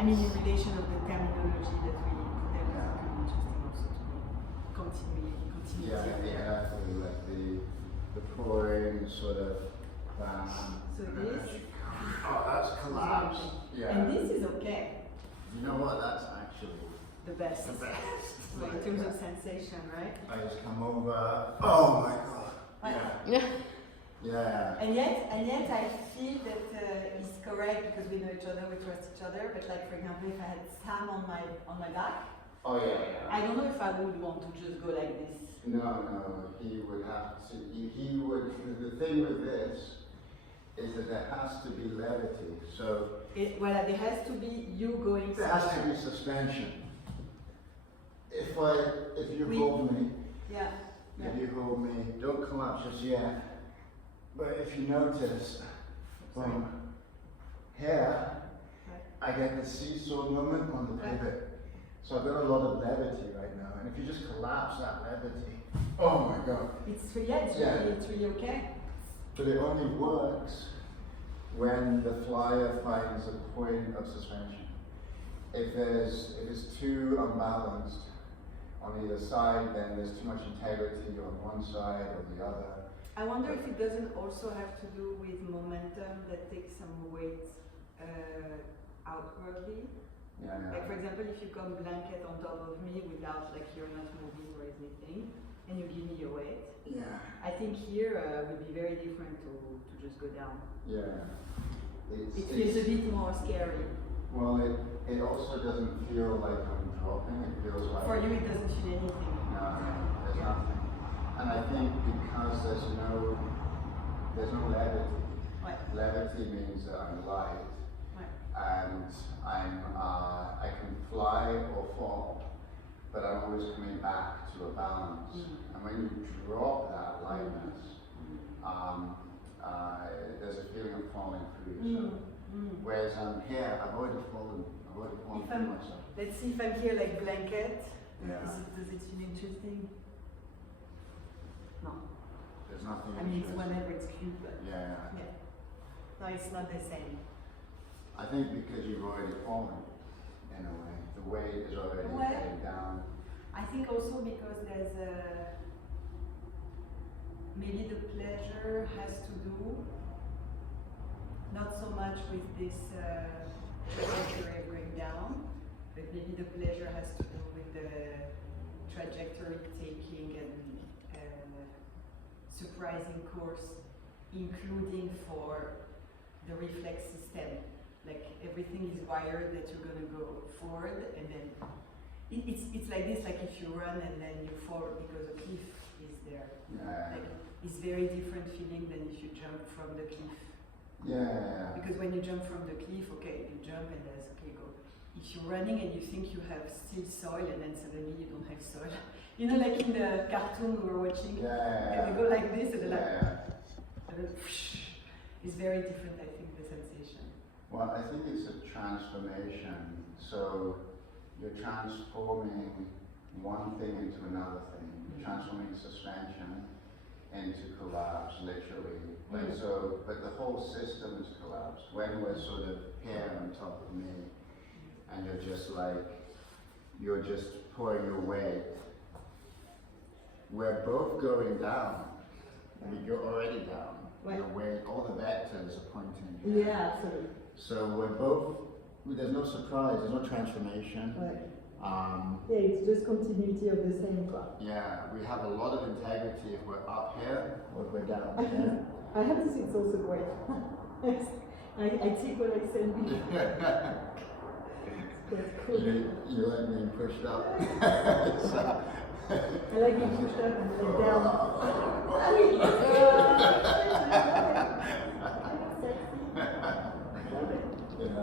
I mean, in relation of the terminology that we put there, it's really interesting also to continue. Exactly, like the pouring sort of. So this. Oh, that's collapsed. Yeah. And this is okay. You know what? That's actually the best. The best. Like, in terms of sensation, right? I just come over. Oh my god. Yeah. Yeah. And yet I feel that it's correct because we know each other, we trust each other. But like for example, if I had Sam on my back, oh yeah. I don't know if I would want to just go like this. No, he would have to. He would. The thing with this is that there has to be levity. So there has to be you going. There has to be suspension. If you hold me. Yeah. If you hold me, don't collapse just yet. But if you notice, boom, here, I get the seesaw moment on the pivot. So I've got a lot of levity right now. And if you just collapse that levity, oh my god. It's really okay. But it only works when the flyer finds a point of suspension. If it's too unbalanced on either side, then there's too much integrity on one side or the other. I wonder if it doesn't also have to do with momentum that takes some weight outwardly. Yeah. Like for example, if you come blanket on top of me without like you're not moving or anything, and you give me your weight. Yeah. I think here would be very different to just go down. Yeah. It feels a bit more scary. Well, it also doesn't feel like I'm dropping. It feels like for you it doesn't feel anything. No, there's nothing. And I think because there's no levity. Right. Levity means that I'm light. Right. And I can fly or fall, but I'm always coming back to a balance. Mm-hmm. And when you drop that lightness, there's a feeling of falling through yourself. Whereas I'm here, I've already fallen through myself. Let's see if I'm here like blanket. Yeah. Does it feel interesting? No. There's nothing. I mean, it's whenever it's cute, but yeah. No, it's not the same. I think because you've already fallen, in a way, the weight is already getting down. I think also because there's maybe the pleasure has to do not so much with this trajectory going down, but maybe the pleasure has to do with the trajectory taking and surprising course, including for the reflex system. Like everything is wired that you're gonna go forward, and then it's like this. Like if you run and then you fall because a cliff is there. Yeah. Like it's very different feeling than if you jump from the cliff. Yeah. Because when you jump from the cliff, okay, you jump and there's okay, go. If you're running and you think you have still soil and then suddenly you don't have soil. You know, like in the cartoon we were watching, and they go like this and they're like, and then, it's very different, I think, the sensation. Well, I think it's a transformation. So you're transforming one thing into another thing. You're transforming suspension into collapse, literally. Like so, but the whole system is collapsed. When we're sort of here on top of me, and you're just pouring your weight. We're both going down. I mean, you're already down. Right. Your weight, all the vectors are pointing here. Yeah, absolutely. So we're both. There's no surprise. There's no transformation. Right. Yeah, it's just continuity of the same club. Yeah, we have a lot of integrity if we're up here or if we're down here. I have to say it's also great. I take what I said before. That's cool. You like being pushed up. I like being pushed up and then down.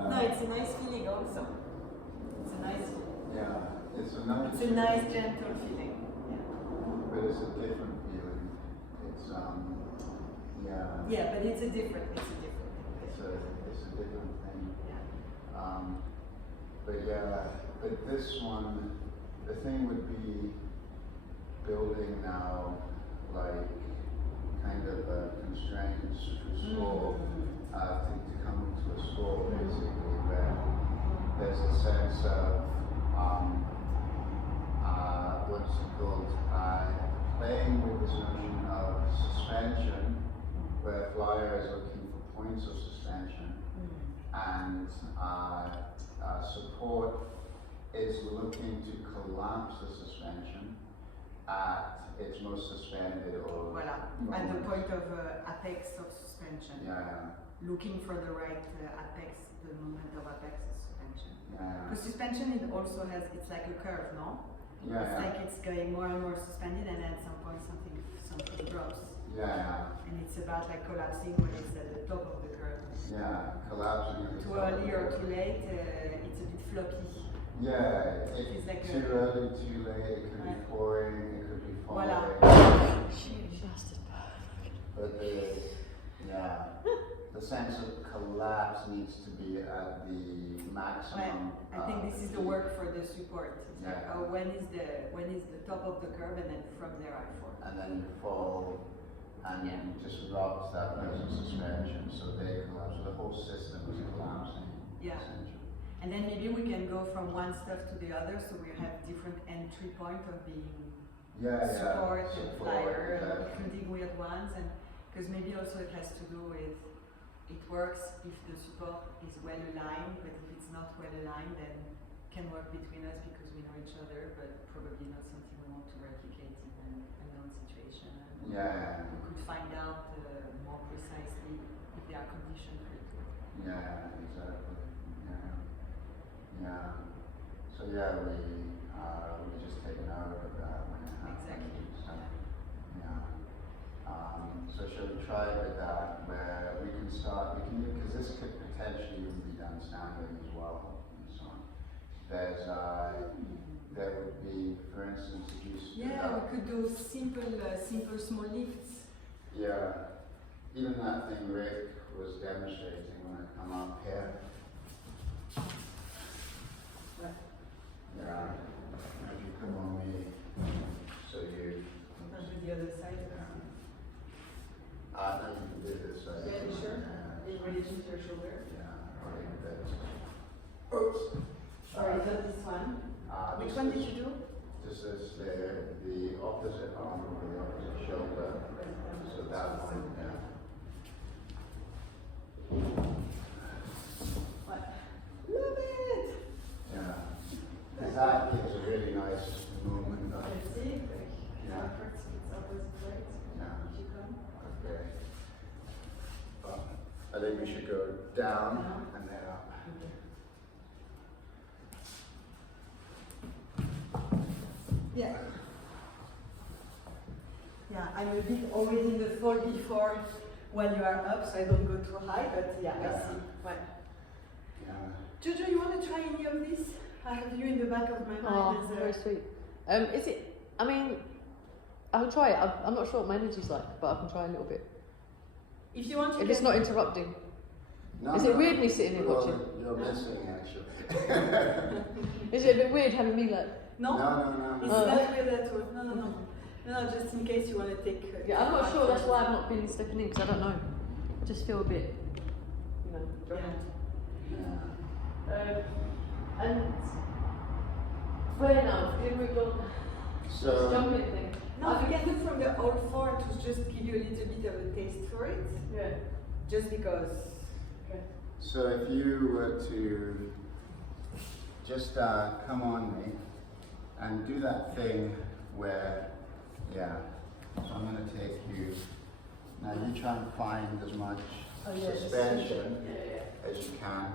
No, it's a nice feeling also. It's a nice feeling. Yeah, it's a nice gentle feeling. Yeah. But it's a different feeling. It's yeah. Yeah, but it's a different thing. It's a different thing. Yeah. But this one, the thing would be building now like kind of a constrained store, to come to a store basically where there's there's a sense of what's it called, playing with this notion of suspension, where flyer is looking for points of suspension, and support is looking to collapse the suspension at its most suspended or Voilà, at the point of apex of suspension. Yeah. Looking for the right apex, the moment of apex of suspension. Yeah. Because suspension it also has, it's like a curve, no? Yeah. It's like it's going more and more suspended, and then at some point something drops. Yeah. And it's about like collapsing when it's at the top of the curve. Yeah. Collapsing. at the Too top of early the or curve. too late, it's a bit floppy. Yeah, It's like too early, too late, it could be pouring, it could be falling. Voilà. But the sense of collapse needs to be at the maximum. I think this is the work for the support. It's like, Yeah. when is the top of the curve, and then from there I fall. And then you fall and you disrupt that place of suspension, so they collapse. So the whole system is collapsing. Yeah. Essentially. And then maybe we can go from one stuff to the other, so we have different entry point of being support and flyer, and different weird ones, and because maybe also it has to do with it works if the support is well aligned, but if it's not well aligned, then it can work between us because we know each other, but probably not something we want to replicate in an unknown situation. And we could find out more precisely if they are conditioned for it to work. Yeah, exactly. Yeah. So we just take note of that when it happens. Exactly. So, so shall we try with that, where we can start, because this could potentially even be done standard as well, and so on. There would be, for instance, if you stood up. We could do simple small lifts. Yeah. Even that thing Rick was demonstrating when I come up here. Yeah, if you come on me, so you. I'll do the other side. No, you can do this side. Yeah, you sure? In relation to your shoulder? Yeah, or like this. Oops. Sorry, not this one. Which one did you do? This is the opposite arm or the opposite shoulder. So that one, yeah. What? Love it! Yeah. Because that gives a really nice movement. Let's see. Yeah. It's opposite way. Yeah. If you come. Okay. I think we should go down and then up. Yeah. Yeah, I'm a bit already in the fall before when you are up, so I don't go too high, but yeah. I see. Right. Yeah. Jojo, you want to try any of this? I have you in the back of my mind. Oh, very sweet. Is it, I mean, I'll try it. I'm not sure what my energy's like, but I can try a little bit. If you want to. If it's not interrupting. No, Is it weird me sitting here watching? You're missing, actually. Is it a bit weird having me like? No? No. It's not weird at all. No, just in case you want to take. Yeah, I'm not sure. That's why I've not been stepping in, because I don't know. I just feel a bit, you know. Yeah. And where now? Did we go? So, Jumping thing. No, we can do from the all four to just give you a little bit of a taste for it. Yeah. Just because. Okay. so if you were to just come on me and do that thing where, so I'm going to take you. Now you try and find as much suspension as you can.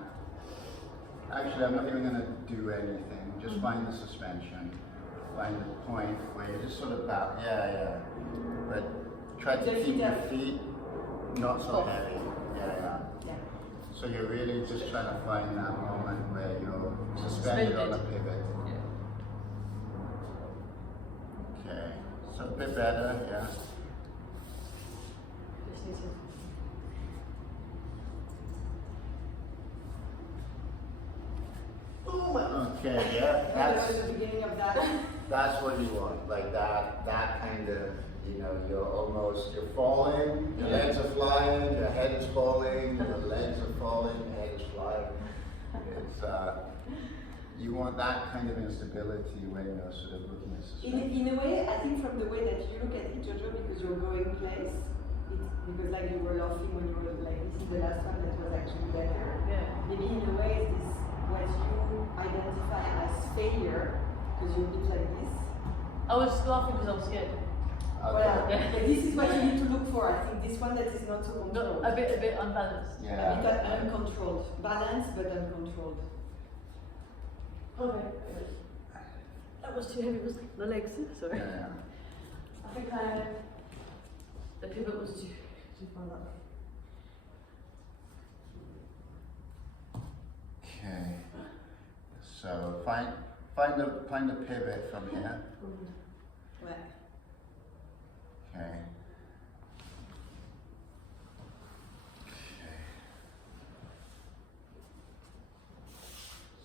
Actually, I'm not even going to do anything. Just find the suspension. Find the point where you just sort of bow. But try to keep your feet not so heavy. Yeah. So you're really just trying to find that moment where you're suspended on a pivot. Okay. So a bit better, yeah. Just need to. Okay, yeah. That was the beginning of that. That's what you want, like that kind of, you're falling, your legs are flying, your head is falling, your legs are falling, your head is flying. It's, you want that kind of instability when you're sort of looking at suspension. In a way, I think from the way that you look at it, Jojo, because you're going place, because like you were laughing when you were like this is the last one that was actually better. Yeah. Maybe in a way this what you identify as failure, because you're a bit like this. I was just laughing because I was scared. Well, Okay. but this is what you need to look for. I think this one that is not so controlled. A bit unbalanced. Yeah. A bit uncontrolled. Balanced but uncontrolled. Okay. That was too heavy, was it? The legs, sorry. Yeah. I think the pivot was too far up. Okay. So find the pivot from here. Ouais. Okay. Okay.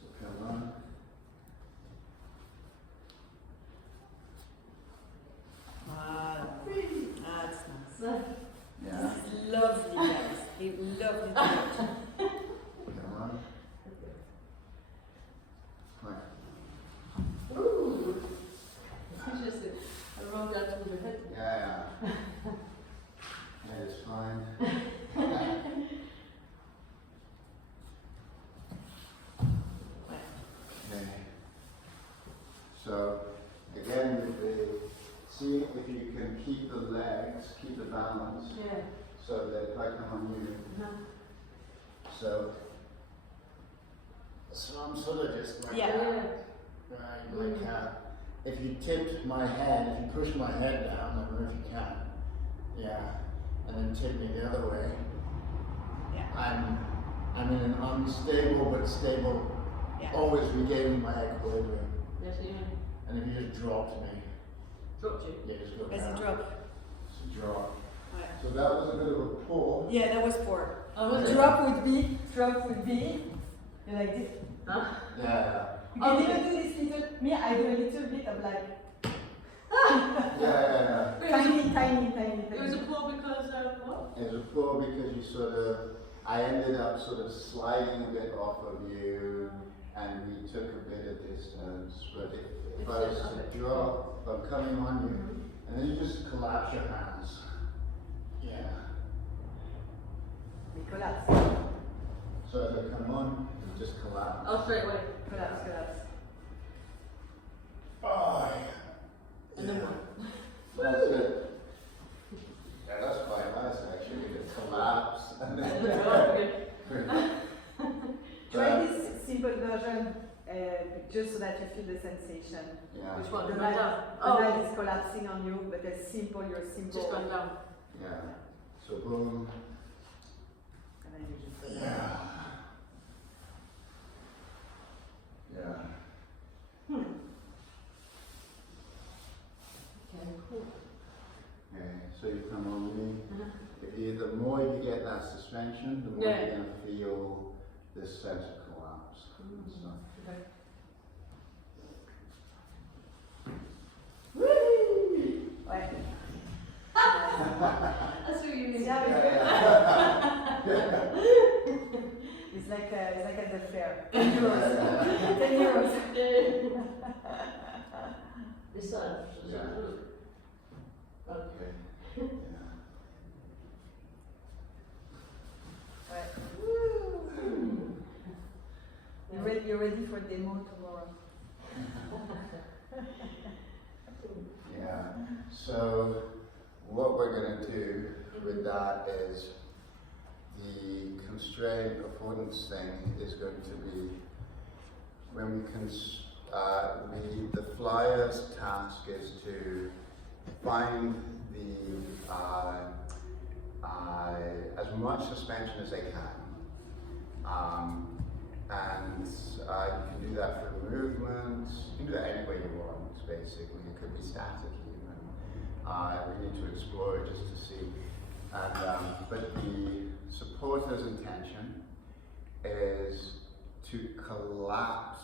So come on. That's nice. Yeah. This is lovely, guys. It's lovely to watch. Come on. Right. Ooh! It's interesting. I rolled down towards your head. Yeah. Yeah, it's fine. Okay. So again, with the see if you can keep the legs, keep the balance, Yeah. so that if I come on you, so I'm sort of just like Yeah. right, like if you tipped my head, if you push my head down, I don't know if you can, yeah, and then tip me the other way, Yeah. I'm in an unstable but stable, Yeah. always regaining my equilibrium. Yes, you And if you just dropped me, dropped you. yeah, just go As down. a drop. It's a drop. Ouais. So that was a bit of a pull. Yeah, that was poor. Oh, was Yeah. it? Drop would be, you're like this. Huh? Yeah. You can even do this little, me, I do a little bit of like, Yeah. tiny. It was a pull because what? It was a pull because you sort of, I ended up sort of sliding a bit off of you, and we took a bit of distance. But if I was to drop, if I'm coming on you, and then you just collapse your hands. Yeah. we collapse. So as I come on, you just collapse. Oh, straight away. Collapse. Oh, And then yeah. what? That's it. Yeah, that's quite nice actually. The collapse and then. Try this simple version, just so that you feel the sensation. Yeah. Which one? The The man, down. the man is collapsing on you, but it's simple, you're simple. Just going down. Yeah. So boom. And then you just Yeah. Yeah. Okay, cool. Okay. So you come on me. The more you get that suspension, the more Yeah. you're gonna feel this sense of collapse and stuff. Okay. Ouais. That's what you mean. Yeah. It's like at the fair. 10 euros. 10 euros. This side. Yeah. Okay. Yeah. Ouais. You're ready for demo tomorrow. Yeah. So what we're going to do with that is the constraint affordance thing is going to be when the flyer's task is to find the as much suspension as they can. And you can do that for movement, you can do that any way you want, basically. It could be static even. We need to explore it just to see. And, but the supporter's intention is to collapse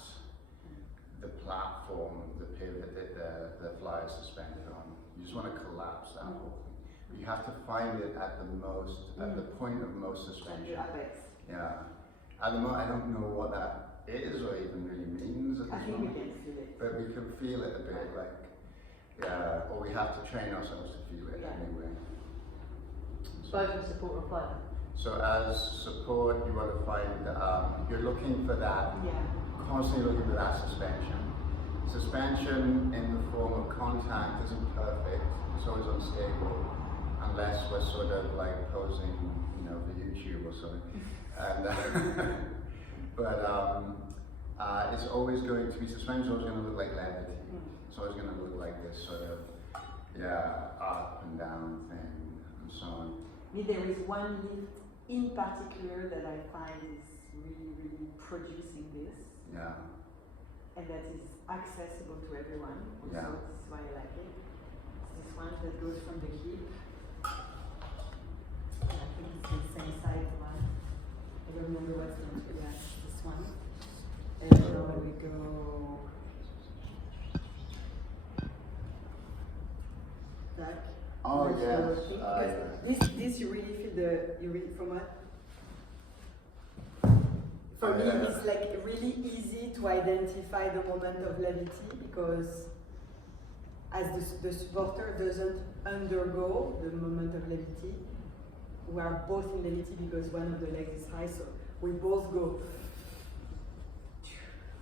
the platform, the pivot that the flyer is suspended on. You just want to collapse that whole thing. But you have to find it at the point of most suspension. Apex. Yeah. At the moment, I don't know what that is or even really means at I this think we moment. can feel it. But we can feel it a bit, like, or we have to train ourselves to feel it anyway. Both in support and flight. So as support, you want to find, you're looking for that, Yeah. constantly looking for that suspension. Suspension in the form of contact isn't perfect, it's always unstable, unless we're sort of like posing, you know, for YouTube or something. And, but it's always going to be, suspension is always going to look like levity. It's always going to look like this sort of, up and down thing, and so on. There is one lift in particular that I find is really producing this. Yeah. And that is accessible to everyone. So Yeah. this is why I like it. It's this one that goes from the hip. I think it's the same side one. I don't remember what's the name. Yeah, it's this one. And now we go back. Oh, Much yes. lower thing. Because this you really feel you read from what? For me, Yeah. it's like really easy to identify the moment of levity because as the supporter doesn't undergo the moment of levity, we are both in levity because one of the legs is high, so we both go.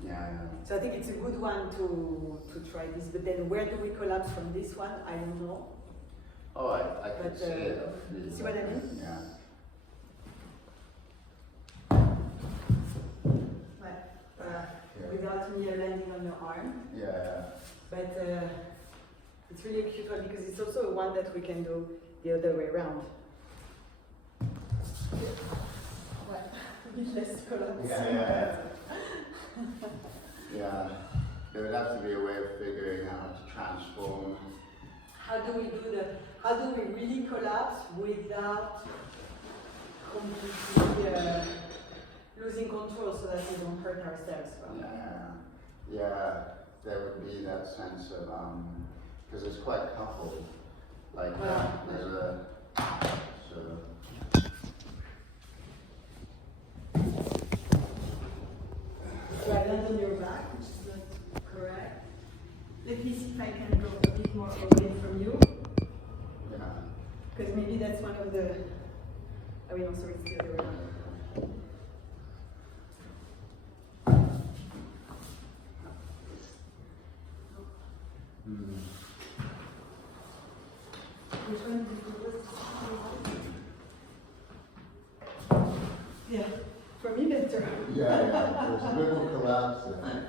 Yeah. So I think it's a good one to try this. But then where do we collapse from this one? I don't know. Oh, I can But, see it. see what I mean? Yeah. Without me landing on your arm. Yeah. But it's really a cute one because it's also one that we can do the other way around. What? A bit less collapse. Yeah. Yeah. There would have to be a way of figuring out how to transform. How do we really collapse without completely losing control so that we don't hurt ourselves? Yeah, there would be that sense of, because it's quite coupled, like there's a, so. So I land on your back, which is not correct. Let me see if I can go a bit more away from you. Yeah. Because maybe that's one of the. Oh, no, sorry, it's the other way around. Which one did you propose to? Yeah, for me better. Yeah, there's a bit more collapse there.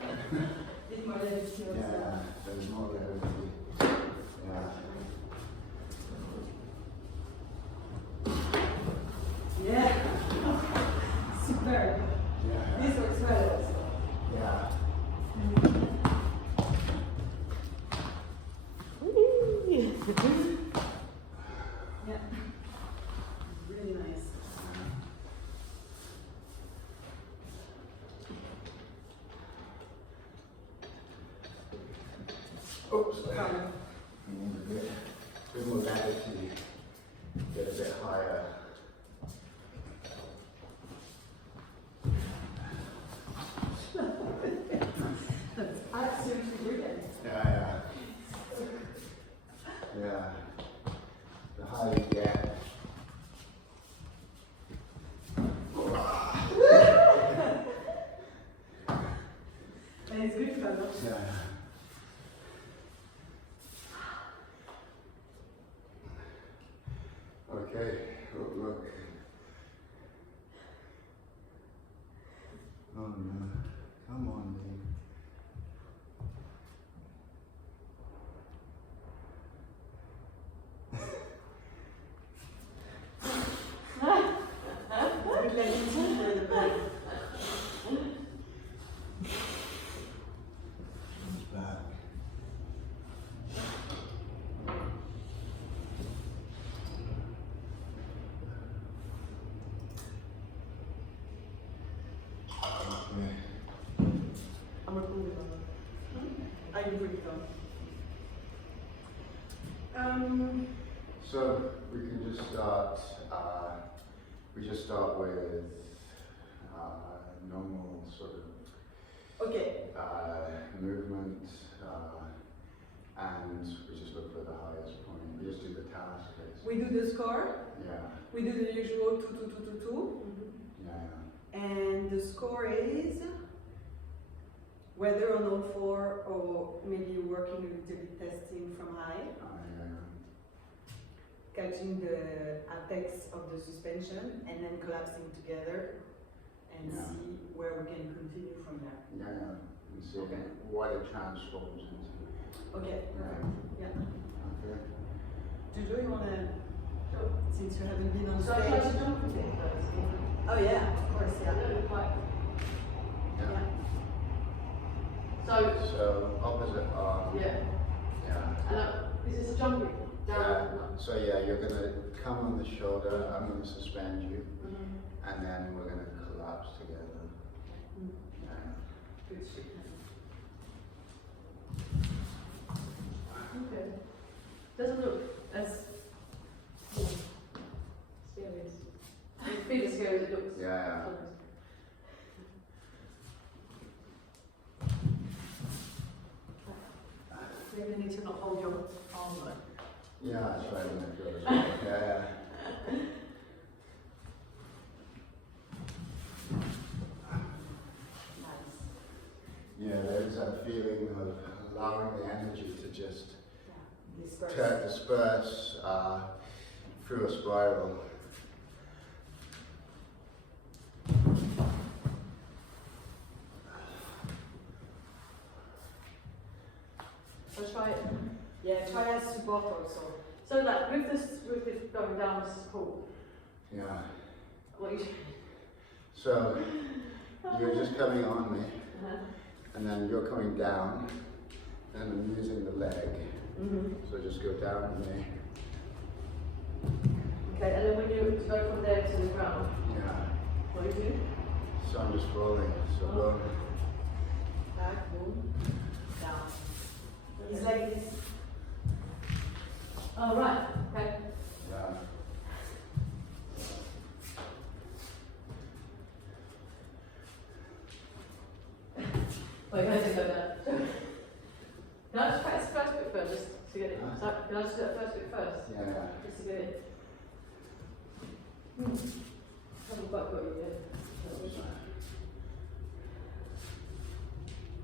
Bit more levity also. Yeah, there's more levity. Yeah. Yeah. Super. Yeah. This works well also. Yeah. Yeah. Really nice. Oops. We need a bit more levity. Get a bit higher. That's absolutely brilliant. Yeah. Yeah. The higher you get. And it's good fun. Yeah. Okay, look. Oh no, come on, dude. Good levity for the back. Back. Okay. I'm gonna put it on. I can put it on. So we can just start. We just start with normal sort of movement, and we just look for the highest point. We just do the task. We do the score. Yeah. We do the usual 2, 2, 2, 2, 2. Yeah. And the score is whether on all four or maybe working a little bit testing from high, catching the apex of the suspension and then collapsing together and see where we can continue from there. Yeah. And see what it transforms into. Okay, perfect. Yeah. Okay. Jojo, you wanna, since you haven't been on So I tried to stage? jump a bit first. Oh yeah, of course, yeah. Yeah. So opposite arm. Yeah. Yeah. And is this a jumping? Yeah. So yeah, you're gonna come on the shoulder. I'm gonna suspend you, and then we're gonna collapse together. Yeah. Good shit. Okay. Doesn't look as scary as it feels as scary as it looks. Yeah. Maybe you need to not hold your arm like. Yeah, that's right. I'm gonna go as well. Yeah. Yeah, there's that feeling of allowing the energy to just disperse through a spiral. So try it. Yeah, try as support also. So like with this going down, this is cool. Yeah. What you So you're just coming on me, and then you're coming down, and I'm using the leg. So just go down with me. Okay, and then when you go from there to the ground, Yeah. what do you do? So I'm just rolling. So go. Back, boom, down. It's like this. Oh right, okay. Yeah. Wait, can I just go down? Can I just practice the first bit first, just to get it? So, can I just do that first bit first? Yeah. Just to get it. Haven't quite got you yet.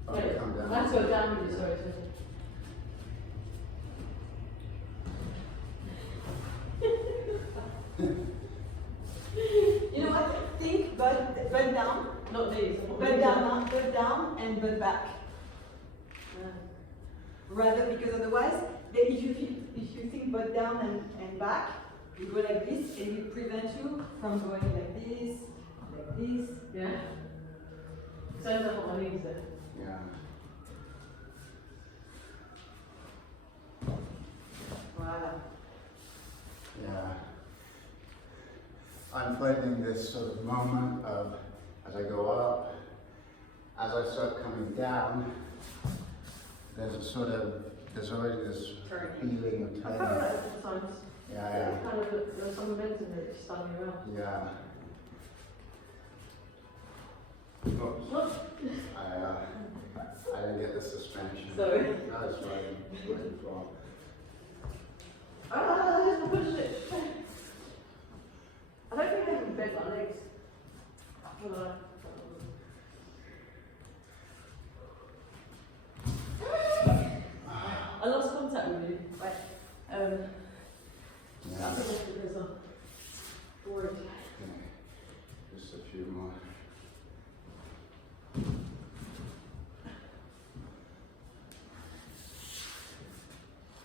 Okay, come down. I have to go down with you, sorry. You know what? Think butt down. Not these. Butt down and butt back. Rather, because otherwise, if you think butt down and back, you go like this, and it prevents you from going like this. Yeah. Sounds like what my knees then. Yeah. Voila. Yeah. I'm finding this sort of moment of, as I go up, as I start coming down, there's already this feeling of I've turning. had that a couple of times. Yeah, It kind of, there's some momentum in it, just standing around. yeah. Oops. I didn't get the suspension. Sorry. That was my fault. Ah, I pushed it. I don't think I can bend my legs. Hold on. I lost contact with you. Right. I Yeah. think that's because I'm bored. Okay. Just a few more.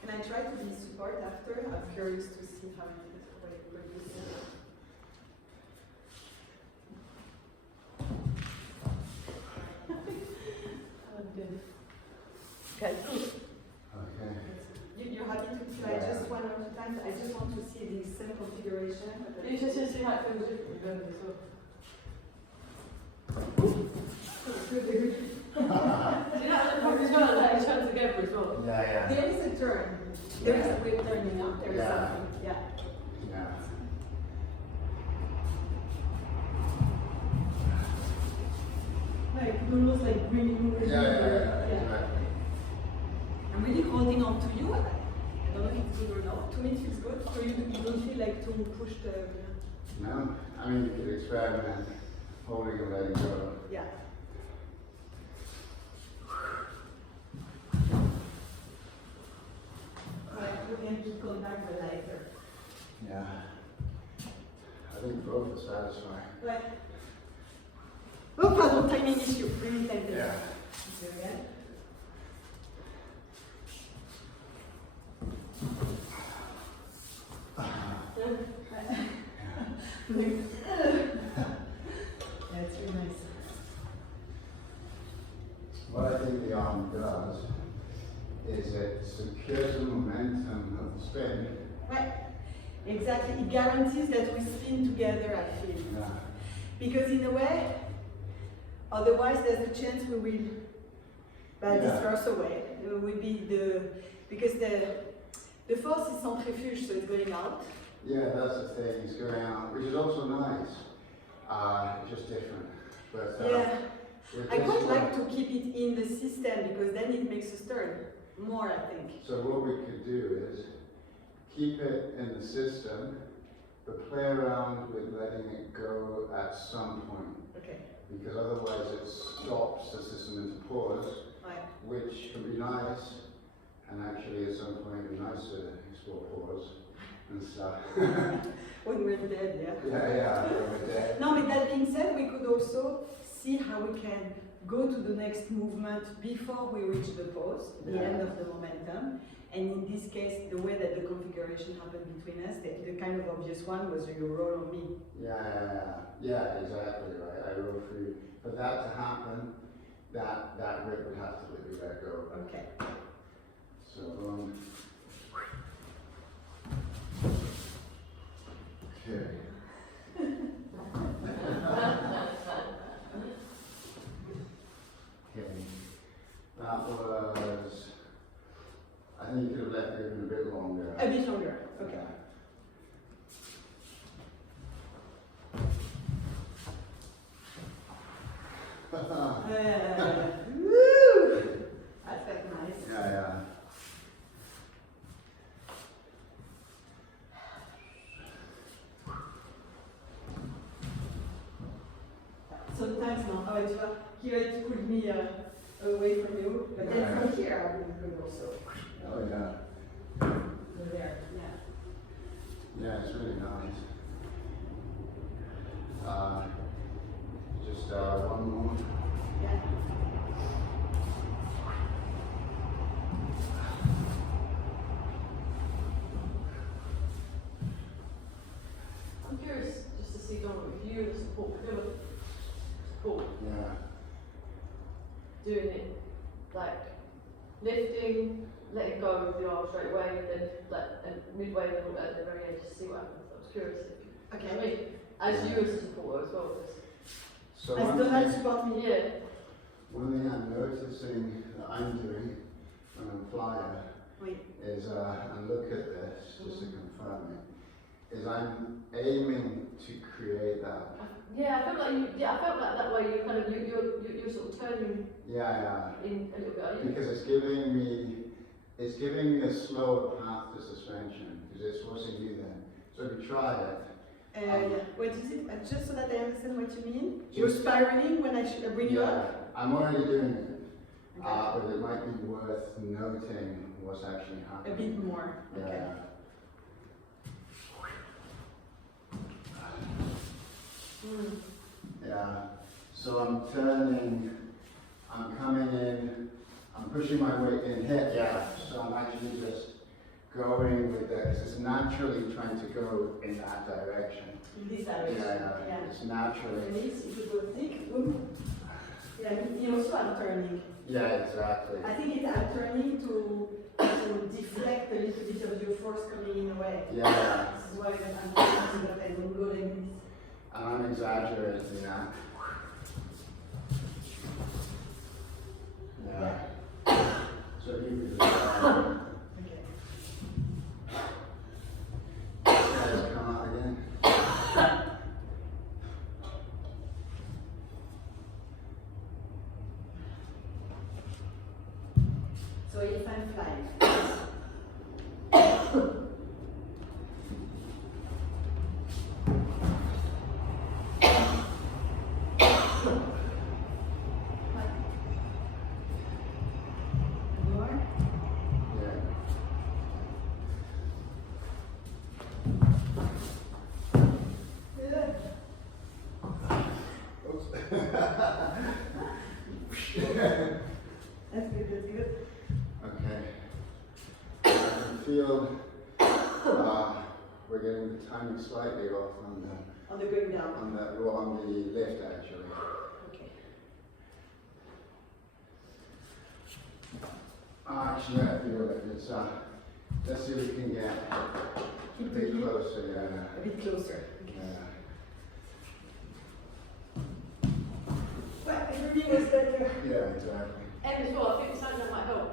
Can I try to be support after? I'm curious to see how what you say. Okay, cool. Okay. You're happy to try just one or two times? I just want to see the same configuration. You just see how it feels different with them as well. Good, good. Do you know how it's going to let each other together as well? Yeah. There is a turn. There is a quick turning up. There is Yeah. something. Yeah. Yeah. Like almost like bringing Yeah. I'm really holding on to you. I don't know if it's good or not. To me, it feels good. For you, you don't feel like to push the. No, I mean, you could experiment holding and letting go. Yeah. Right, you can keep contact the lighter. Yeah. I think both are satisfying. Right. Oh, pardon, timing issue. Really timing. Yeah. Again. That's really nice. What I think the arm does is it secures the momentum of the spin. Right. Exactly. It guarantees that we spin together, I feel. Yeah. Because in a way, otherwise there's a chance we will disperse away. It will be because the force is centrifuge, so it's going out. Yeah, that's the thing. It's going out, which is also nice. Just different. But Yeah. with I this quite one- like to keep it in the system because then it makes us turn more, I think. So what we could do is keep it in the system, but play around with letting it go at some point, Okay. because otherwise it stops the system into pause, Right. which can be nice, and actually at some point it'd be nice to explore pause and stuff. When we're dead, yeah. yeah, when we're dead. No, but that being said, we could also see how we can go to the next movement before we reach the pause, the end of the momentum. And in this case, the way that the configuration happened between us, the kind of obvious one was you roll on me. Yeah, exactly right. I roll for you. For that to happen, that rip would have to be let go. Okay. So okay. Okay. That was. I think you could have left it even a bit longer. A bit longer. Okay. Woo! That felt nice. Yeah. Sometimes no. Oh, here it pulled me away from you, but then from here I would good also. Oh yeah. So there, yeah. Yeah, it's really nice. Just one more. Yeah. I'm curious just to see, Donna, if you support Yeah. doing it like lifting, letting go of the arm straight away, then like and midway and at the very end just see what happens. I was curious if you, Okay. I mean, as you as a supporter as well. So As one Donald thing, support me. Yeah. one thing I'm noticing that I'm doing when I'm flyer Wait. is, and look at this just to confirm it, is I'm aiming to create that. Yeah, I felt like that way you kind of you're sort of turning Yeah. in a little bit. Are you? Because it's giving me a slower path to suspension, because it's forcing you then. So if you try it. Yeah. Wait, is it just so that I understand what you mean? Just- You're spiraling when I bring you up? Yeah, I'm already doing it. Okay. But it might be worth noting what's actually A happening. bit more. Okay. Yeah. Yeah. So I'm turning, I'm coming in, I'm pushing my weight in here. Yeah. So I'm actually just going with it, because it's naturally trying to go in that direction. In this direction. Yeah. It's naturally. Release, if you go thick, boom. Yeah, you also are turning. Yeah, exactly. I think it's turning to deflect a little bit of your force coming in a way. Yeah. This is why I'm thinking that I don't go like this. And I'm exaggerating that. Yeah. So if you could just Okay. come out again. So if I'm flying, more. Yeah. Yeah. Oops. That's good, that's good. Okay. I can feel we're getting the timing slightly off on On the going down. the left actually. Okay. Actually, I feel that it's let's see if we can get a Keep bit the closer. Yeah. a bit closer. Yeah. Well, everything was better. Yeah, exactly. And as well, I think something that might help.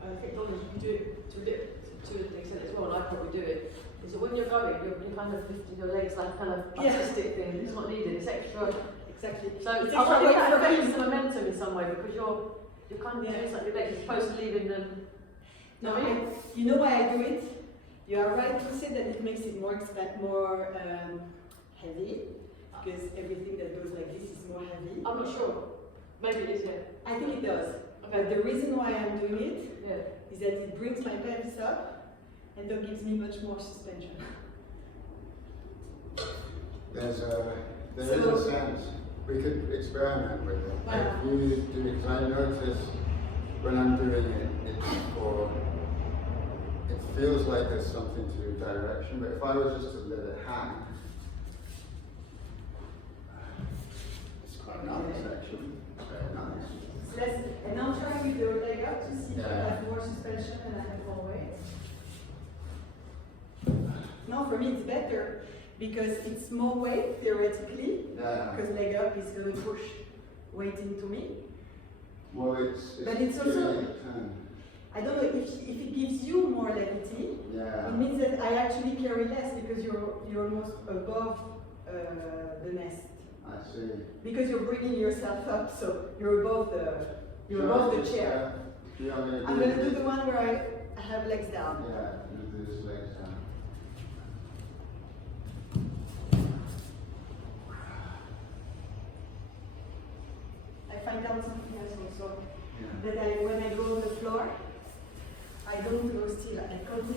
I think Donna, you can do it to an extent as well, and I probably do it. Is that when you're going, you're kind of lifting your legs like kind of Yeah. artistic thing. It's not needed. It's extra. Exactly. So It's I extra think weight that for affects me. the momentum in some way because you're kind of doing something like you're supposed to leaving them. No, you know why I do it? You are right to say that it makes it more heavy, because everything that goes like this is more heavy. I'm not sure. Maybe it is, yeah. I think it does. Okay. But the reason why I'm doing it Yeah. is that it brings my pelvis up and then gives me much more suspension. There is So- a sense we could experiment with it. Yeah. Like you do, because I notice when I'm doing it, it feels like there's something to direction. But if I was just to let it hang, it's quite nice actually. It's very nice. So and now I'm trying with the leg up to see if I Yeah. have more suspension and I have more weight. No, for me it's better because it's more weight theoretically, Yeah. because leg up is going to push weight into me. Well, it's But it's also- giving it a turn. I don't know if it gives you more levity. Yeah. It means that I actually carry less because you're almost above the nest. I see. Because you're bringing yourself up, so you're above the chair. Yeah, I'm I'm gonna do the one where I have legs down. Yeah, I'm gonna do this legs down. I find out something else also Yeah. that when I go on the floor, I don't go still. I continue.